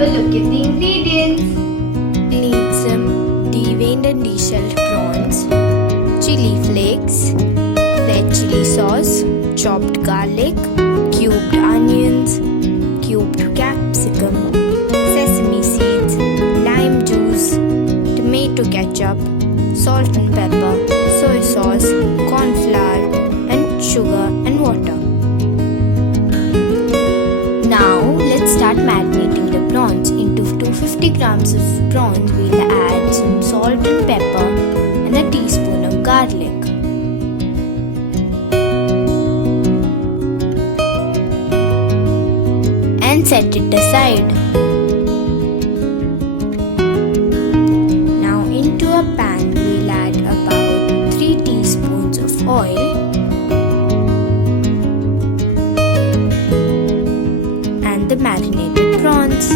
have a look at the ingredients. Need some deveined and deshelled prawns, chili flakes, red chili sauce, chopped garlic, cubed onions, cubed capsicum, sesame seeds, lime juice, tomato ketchup, salt and pepper, soy sauce, cornflour, and sugar and water. Now let's start marinating the prawns. Into 250 grams of prawns, we'll add some salt and pepper and a teaspoon of garlic. And set it aside. Now into a pan, we'll add about 3 teaspoons of oil and the marinated prawns.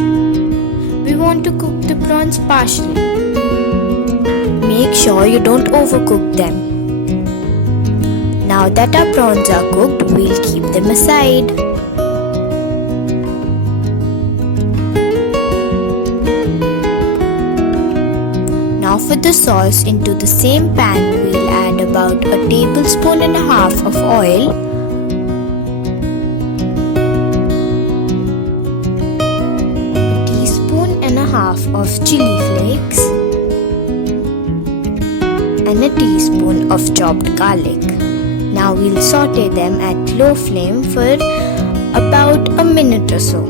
We want to cook the prawns partially. Make sure you don't overcook them. Now that our prawns are cooked, we'll keep them aside. Now for the sauce, into the same pan, we'll add about a tablespoon and a half of oil, a teaspoon and a half of chili flakes, and a teaspoon of chopped garlic. Now we'll saute them at low flame for about a minute or so.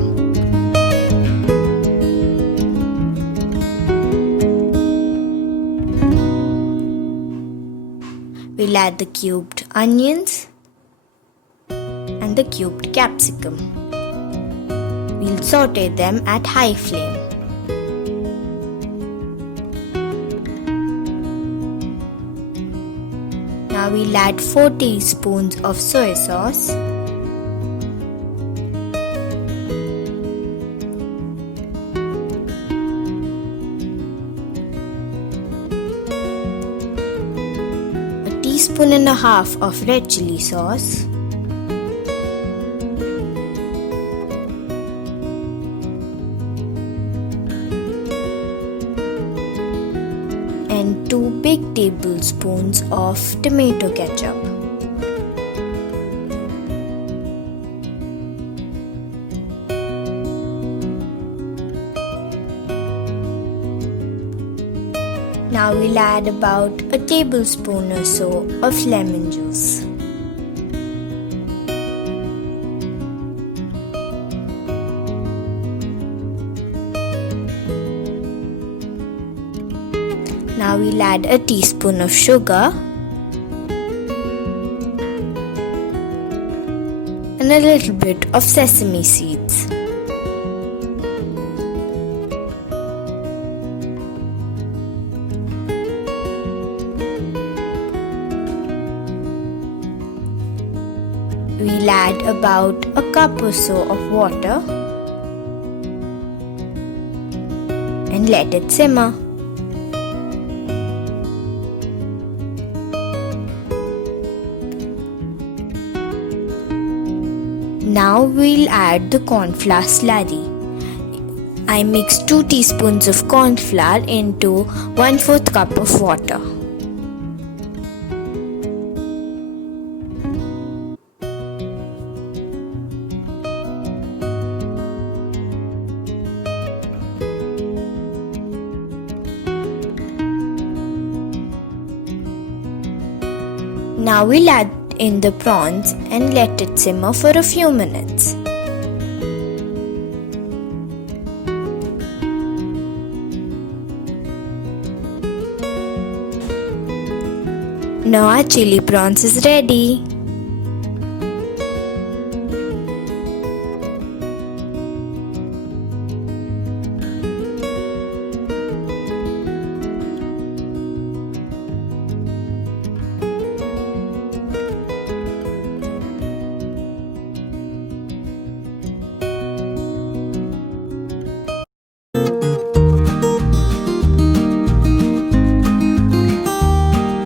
We'll add the cubed onions and the cubed capsicum. We'll saute them at high flame. Now we'll add 4 teaspoons of soy sauce, a teaspoon and a half of red chili sauce, and 2 big tablespoons of tomato ketchup. Now we'll add about a tablespoon or so of lemon juice. Now we'll add a teaspoon of sugar and a little bit of sesame seeds. We'll add about a cup or so of water and let it simmer. Now we'll add the cornflour slurry. I mixed 2 teaspoons of cornflour into 1/4 cup of water. Now we'll add in the prawns and let it simmer for a few minutes. Now our chili prawns is ready.